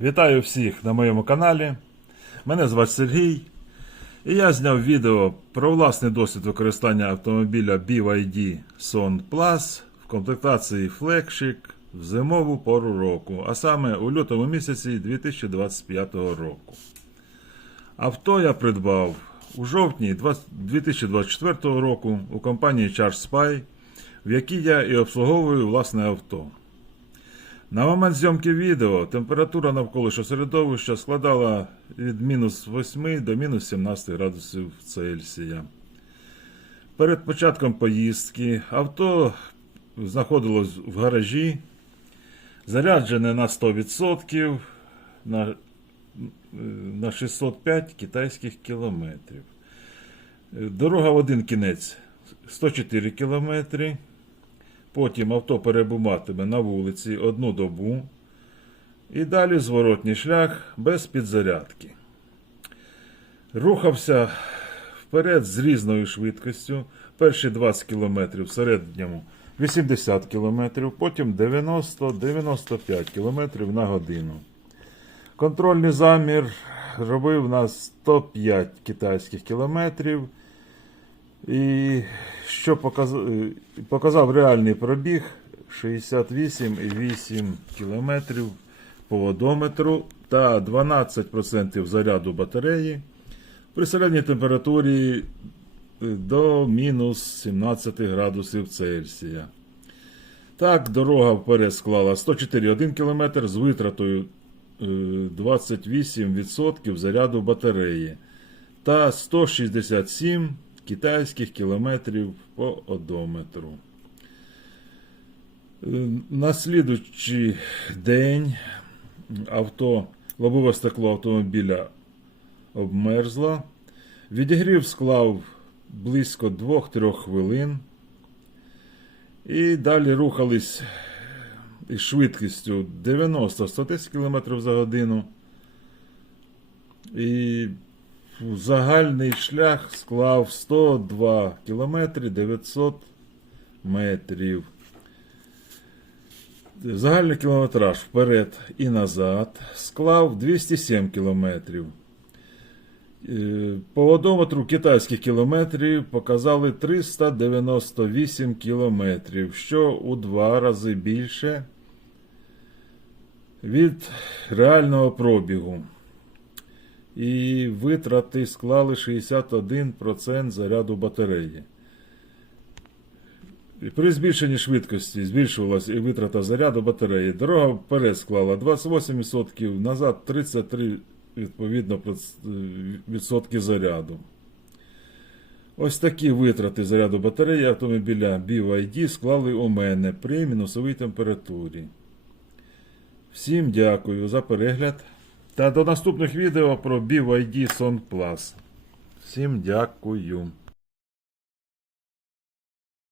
Вітаю всіх на моєму каналі. Мене звати Сергій. І я зняв відео про власний досвід використання автомобіля BYD Son Plus в комплектації Flagship в зимову пору року, а саме у лютому місяці 2025 року. Авто я придбав у жовтні 2024 року у компанії Charge Spy, в якій я і обслуговую власне авто. На момент зйомки відео температура навколишнього середовища складала від мінус 8 до мінус 17 градусів Цельсія. Перед початком поїздки авто знаходилось в гаражі, заряджене на 100% на, на 605 китайських кілометрів. Дорога в один кінець 104 кілометри. Потім авто перебуватиме на вулиці одну добу. І далі зворотній шлях без підзарядки. Рухався вперед з різною швидкістю. Перші 20 км в середньому 80 км, потім 90-95 км на годину. Контрольний замір робив на 105 китайських кілометрів. І що показав, показав реальний пробіг 68,8 км по водометру та 12% заряду батареї при середній температурі е, до мінус 17 градусів Цельсія. Так, дорога вперед склала 104,1 км з витратою е, 28% заряду батареї та 167 китайських кілометрів по одометру. Е, На слідуючий день авто, лобове стекло автомобіля обмерзло. Відігрів склав близько 2-3 хвилин. І далі рухались із швидкістю 90-110 км за годину. І загальний шлях склав 102 км 900 метрів. Загальний кілометраж вперед і назад склав 207 кілометрів. Е, По одометру китайських кілометрів показали 398 кілометрів, що у два рази більше від реального пробігу. І витрати склали 61% заряду батареї. При збільшенні швидкості збільшувалася і витрата заряду батареї. Дорога вперед склала 28%, назад 33% відповідно відсотки заряду. Ось такі витрати заряду батареї автомобіля BYD склали у мене при мінусовій температурі. Всім дякую за перегляд. Та до наступних відео про BYD Sound Plus. Всім дякую.